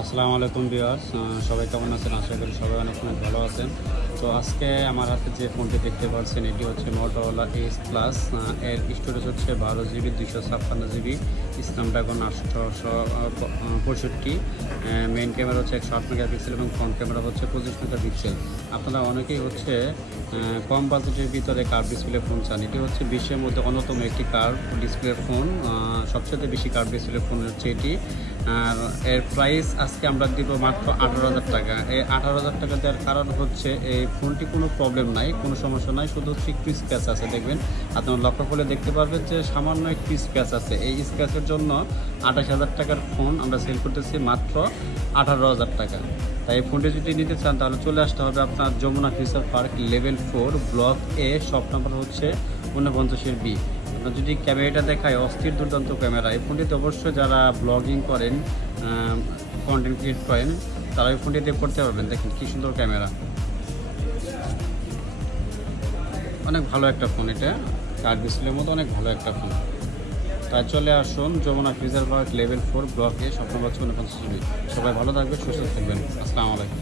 আসসালামু আলাইকুম ভিউয়ার্স, সবাই কেমন আছেন? আশা করি সবাই অনেক ভালো আছেন। তো আজকে আমার হাতে যে ফোনটি দেখতে পাচ্ছেন এটি হচ্ছে মোটোরোলা এস প্লাস। এর স্টোরেজ হচ্ছে 12 GB, 256 GB, Snapdragon 865। Main camera হচ্ছে 108 মেগাপিক্সেল এবং ফ্রন্ট ক্যামেরা হচ্ছে 25 মেগাপিক্সেল। আপনারা অনেকেই হচ্ছে কম বাজেটের ভিতরে কার্ভ ডিসপ্লে ফোন চান। এটি হচ্ছে বিশ্বের মধ্যে অন্যতম একটি কার্ভ ডিসপ্লে ফোন। সবচেয়ে বেশি কার্ভ ডিসপ্লে ফোন হচ্ছে এটি। আর এর প্রাইস আজকে আমরা দিব মাত্র 18,000 টাকা। এই 18,000 টাকা দেওয়ার কারণ হচ্ছে এই ফোনটি কোনো প্রবলেম নাই, কোনো সমস্যা নাই, শুধু হচ্ছে একটু স্ক্র্যাচ আছে। দেখবেন, আপনার লক্ষ্য করলে দেখতে পারবেন যে সামান্য একটি স্ক্র্যাচ আছে। এই স্ক্র্যাচের জন্য 28,000 টাকার ফোন আমরা সেল করতেছি মাত্র 18,000 টাকা। তাই এই ফোনটি যদি নিতে চান তাহলে চলে আসতে হবে আপনার Jamuna future park level 4 block A, shop number হচ্ছে 49B। আপনার যদি ক্যামেরাটা দেখায়, অস্থির দুর্দান্ত ক্যামেরা। এই ফোনটিতে অবশ্যই যারা ব্লগিং করেন, কন্টেন্ট ক্রিয়েট করেন, তারা এই ফোনটিতে করতে পারবেন। দেখেন কী সুন্দর ক্যামেরা, অনেক ভালো একটা ফোন। এটা কার্ভ ডিসপ্লের মতো অনেক ভালো একটা ফোন। তাই চলে আসুন Jamuna future park level 4 block A, shop number 49B। সবাই ভালো থাকবেন, সুস্থ থাকবেন। আসসালামু আলাইকুম।